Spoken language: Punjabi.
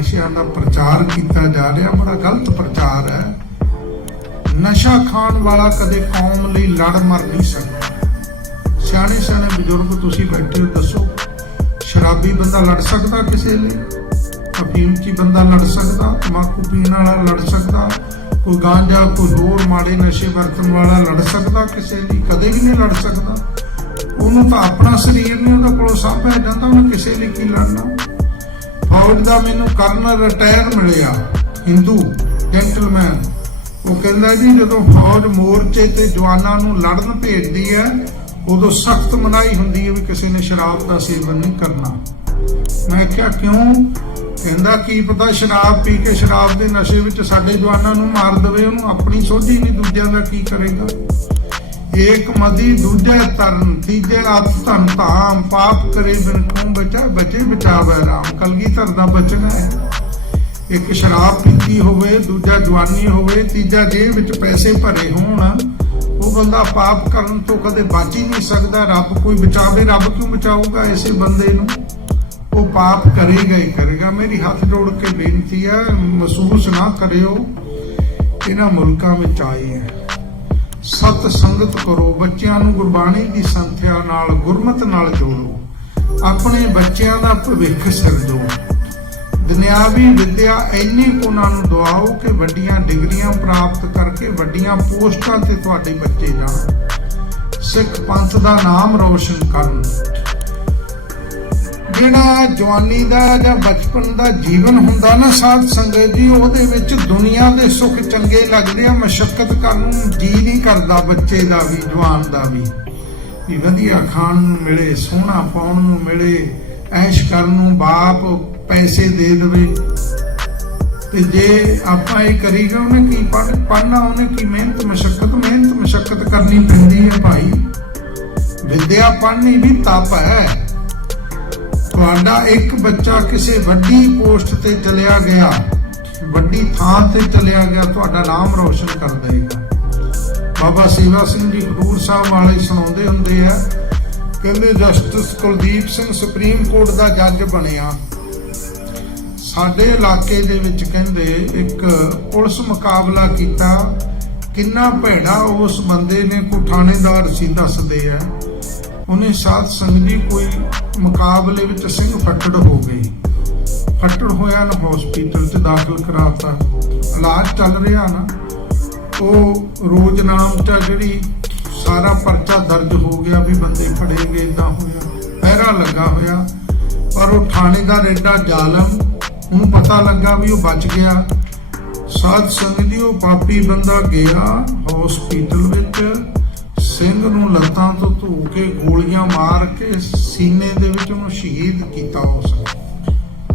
ਨਸ਼ਿਆਂ ਦਾ ਪ੍ਰਚਾਰ ਕੀਤਾ ਜਾ ਰਿਹਾ, ਬੜਾ ਗਲਤ ਪ੍ਰਚਾਰ ਹੈ। ਨਸ਼ਾ ਖਾਣ ਵਾਲਾ ਕਦੇ ਕੌਮ ਲਈ ਲੜ ਮਰ ਨਹੀਂ ਸਕਦਾ। ਸਿਆਣੇ ਸਿਆਣੇ ਬਜ਼ੁਰਗ, ਤੁਸੀਂ ਬੈਠੇ ਦੱਸੋ, ਸ਼ਰਾਬੀ ਬੰਦਾ ਲੜ ਸਕਦਾ ਕਿਸੇ ਲਈ? ਅਫੀਮ ਚ ਬੰਦਾ ਲੜ ਸਕਦਾ ਤਮਾਕੂ ਪੀਣ ਵਾਲਾ ਲੜ ਸਕਦਾ, ਕੋਈ ਗਾਂਜਾ, ਕੋਈ ਹੋਰ ਮਾੜੇ ਨਸ਼ੇ ਵਰਤਣ ਵਾਲਾ ਲੜ ਸਕਦਾ ਕਿਸੇ ਲਈ? ਕਦੇ ਵੀ ਨਹੀਂ ਲੜ ਸਕਦਾ। ਉਹਨੂੰ ਤਾਂ ਆਪਣਾ ਸਰੀਰ ਨਹੀਂ, ਉਹਦਾ ਕੋਲੋਂ ਸਾਂਭਿਆ ਜਾਂਦਾ, ਉਹਨੂੰ ਕਿਸੇ ਲਈ ਕੀ ਲੜਨਾ? ਫੌਜ ਦਾ ਮੈਨੂੰ ਕਰਨਲ ਰਿਟਾਇਰ ਮਿਲਿਆ ਹਿੰਦੂ ਜੈਂਟਲਮੈਨ ਉਹ ਕਹਿੰਦਾ ਜੀ, ਜਦੋਂ ਫੌਜ ਮੋਰਚੇ ਤੇ ਜਵਾਨਾਂ ਨੂੰ ਲੜਨ ਭੇਜਦੀ ਹੈ, ਉਦੋਂ ਸਖਤ ਮਨਾਹੀ ਹੁੰਦੀ ਹੈ ਵੀ ਕਿਸੇ ਨੇ ਸ਼ਰਾਬ ਦਾ ਸੇਵਨ ਨਹੀਂ ਕਰਨਾ। ਮੈਂ ਕਿਹਾ, ਕਿਉਂ? ਕਹਿੰਦਾ, ਕੀ ਪਤਾ ਸ਼ਰਾਬ ਪੀ ਕੇ ਸ਼ਰਾਬ ਦੇ ਨਸ਼ੇ ਵਿੱਚ ਸਾਡੇ ਜਵਾਨਾਂ ਨੂੰ ਮਾਰ ਦਵੇ, ਉਹਨੂੰ ਆਪਣੀ ਸੋਝੀ ਨਹੀਂ ਦੂਜਿਆਂ ਦਾ ਕੀ ਕਰੇਗਾ? ਏਕ ਮਦੀ ਦੂਜੇ ਤਰਨ ਤੀਜੇ ਅਤ ਧਨ ਧਾਮ, ਪਾਪ ਕਰੇ ਬਿਨ ਕਉ ਬਚਾ, ਬਚੇ ਬਚਾਵੇ ਰਾਮ। ਕਲਗੀਧਰ ਦਾ ਬਚਨ ਹੈ, ਇੱਕ ਸ਼ਰਾਬ ਪੀਤੀ ਹੋਵੇ, ਦੂਜਾ ਜਵਾਨੀ ਹੋਵੇ, ਤੀਜਾ ਜੇਬ ਵਿੱਚ ਪੈਸੇ ਭਰੇ ਹੋਣ, ਉਹ ਬੰਦਾ ਪਾਪ ਕਰਨ ਤੋਂ ਕਦੇ ਬਚ ਹੀ ਨਹੀਂ ਸਕਦਾ। ਰੱਬ ਕੋਈ ਬਚਾਵੇ, ਰੱਬ ਕਿਉਂ ਬਚਾਊਗਾ ਐਸੇ ਬੰਦੇ ਨੂੰ? ਉਹ ਪਾਪ ਕਰੇਗਾ ਹੀ ਕਰੇਗਾ। ਮੇਰੀ ਹੱਥ ਜੋੜ ਕੇ ਬੇਨਤੀ ਹੈ, ਮਹਿਸੂਸ ਨਾ ਕਰਿਓ, ਇਹਨਾਂ ਮੁਲਕਾਂ ਵਿੱਚ ਆਏ ਹੈ। ਸਤ ਸੰਗਤ ਕਰੋ, ਬੱਚਿਆਂ ਨੂੰ ਗੁਰਬਾਣੀ ਦੀ ਸੰਥਿਆ ਨਾਲ, ਗੁਰਮਤ ਨਾਲ ਜੋੜੋ। ਆਪਣੇ ਬੱਚਿਆਂ ਦਾ ਭਵਿੱਖ ਸਿਰਜੋ ਦੁਨਿਆਵੀ ਵਿੱਦਿਆ ਇੰਨੀ ਉਹਨਾਂ ਨੂੰ ਦਵਾਓ ਕਿ ਵੱਡੀਆਂ ਡਿਗਰੀਆਂ ਪ੍ਰਾਪਤ ਕਰਕੇ ਵੱਡੀਆਂ ਪੋਸਟਾਂ ਤੇ ਤੁਹਾਡੇ ਬੱਚੇ ਜਾਣ। ਸਿੱਖ ਪੰਥ ਦਾ ਨਾਮ ਰੋਸ਼ਨ ਕਰਨ। ਜਿਹੜਾ ਜਵਾਨੀ ਦਾ ਜਾਂ ਬਚਪਨ ਦਾ ਜੀਵਨ ਹੁੰਦਾ ਨਾ ਸਾਧ ਸੰਗਤ ਜੀ, ਉਹਦੇ ਵਿੱਚ ਦੁਨੀਆ ਦੇ ਸੁੱਖ ਚੰਗੇ ਲੱਗਦੇ ਆ, ਮਸ਼ਕਤ ਕਰਨ ਨੂੰ ਜੀ ਨਹੀਂ ਕਰਦਾ ਬੱਚੇ ਦਾ ਵੀ, ਜਵਾਨ ਦਾ ਵੀ। ਵੀ ਵਧੀਆ ਖਾਣ ਨੂੰ ਮਿਲੇ, ਸੋਹਣਾ ਪਾਉਣ ਨੂੰ ਮਿਲੇ, ਐਸ਼ ਕਰਨ ਨੂੰ ਬਾਪ ਪੈਸੇ ਦੇ ਦੇਵੇ। ਤੇ ਜੇ ਆਪਾਂ ਇਹ ਕਰੀਗਾ ਉਹਨੇ ਕੀ ਪੜਨਾ ਉਹਨੇ ਕੀ ਮਿਹਨਤ, ਮਸ਼ਕਤ ਮਿਹਨਤ, ਮਸ਼ਕਤ ਕਰਨੀ ਪੈਂਦੀ ਹੈ ਭਾਈ। ਵਿਦਿਆ ਪੜਨੀ ਵੀ ਤਪ ਹੈ। ਤੁਹਾਡਾ ਇੱਕ ਬੱਚਾ ਕਿਸੇ ਵੱਡੀ ਪੋਸਟ ਤੇ ਚਲਿਆ ਗਿਆ, ਵੱਡੀ ਥਾਂ ਤੇ ਚਲਿਆ ਗਿਆ, ਤੁਹਾਡਾ ਨਾਮ ਰੋਸ਼ਨ ਕਰ ਦੇਗਾ ਬਾਬਾ ਸੇਵਾ ਸਿੰਘ ਜੀ ਖਡੂਰ ਸਾਹਿਬ ਵਾਲੇ ਸੁਣਾਉਂਦੇ ਹੁੰਦੇ ਆ, ਕਹਿੰਦੇ justice Kuldeep Singh supreme court ਦਾ ਜੱਜ ਬਣਿਆ। ਸਾਡੇ ਇਲਾਕੇ ਦੇ ਵਿੱਚ ਕਹਿੰਦੇ ਇੱਕ ਪੁਲਿਸ ਮੁਕਾਬਲਾ ਕੀਤਾ, ਕਿੰਨਾ ਭੈੜਾ ਉਸ ਬੰਦੇ ਨੇ ਕੋ ਥਾਣੇਦਾਰ ਸੀ, ਦੱਸਦੇ ਆ। ਉਹਨੇ ਸਾਧ ਸੰਗਤ ਜੀ ਕੋਈ ਮੁਕਾਬਲੇ ਵਿੱਚ ਸਿੰਘ ਫੱਟੜ ਹੋ ਗਈ। ਫੱਟੜ ਹੋਇਆ ਨਾ ਹਸਪੀਟਲ 'ਚ ਦਾਖਲ ਕਰਾਤਾ। ਇਲਾਜ ਚੱਲ ਰਿਹਾ ਨਾ। ਉਹ ਰੋਜ਼ ਨਾਮ ਚ ਜਿਹੜੀ ਸਾਰਾ ਪਰਚਾ ਦਰਜ ਹੋ ਗਿਆ ਵੀ ਬੰਦੇ ਫੜੇ ਗਏ ਇਦਾਂ ਹੋਇਆ। ਪਹਿਰਾ ਲੱਗਾ ਹੋਇਆ। ਪਰ ਉਹ ਥਾਣੇਦਾਰ ਐਡਾ ਜ਼ਾਲਮ, ਉਹਨੂੰ ਪਤਾ ਲੱਗਾ ਵੀ ਉਹ ਬਚ ਗਿਆ। ਸਾਧ ਸੰਗਤ ਜੀ ਉਹ ਪਾਪੀ ਬੰਦਾ ਗਿਆ ਹਸਪੀਟਲ ਵਿੱਚ। ਸਿੰਘ ਨੂੰ ਲੱਤਾਂ ਤੋਂ ਧੂ ਕੇ ਗੋਲੀਆਂ ਮਾਰ ਕੇ ਸੀਨੇ ਦੇ ਵਿੱਚ ਉਹਨੂੰ ਸ਼ਹੀਦ ਕੀਤਾ ਉਸ ਨੇ।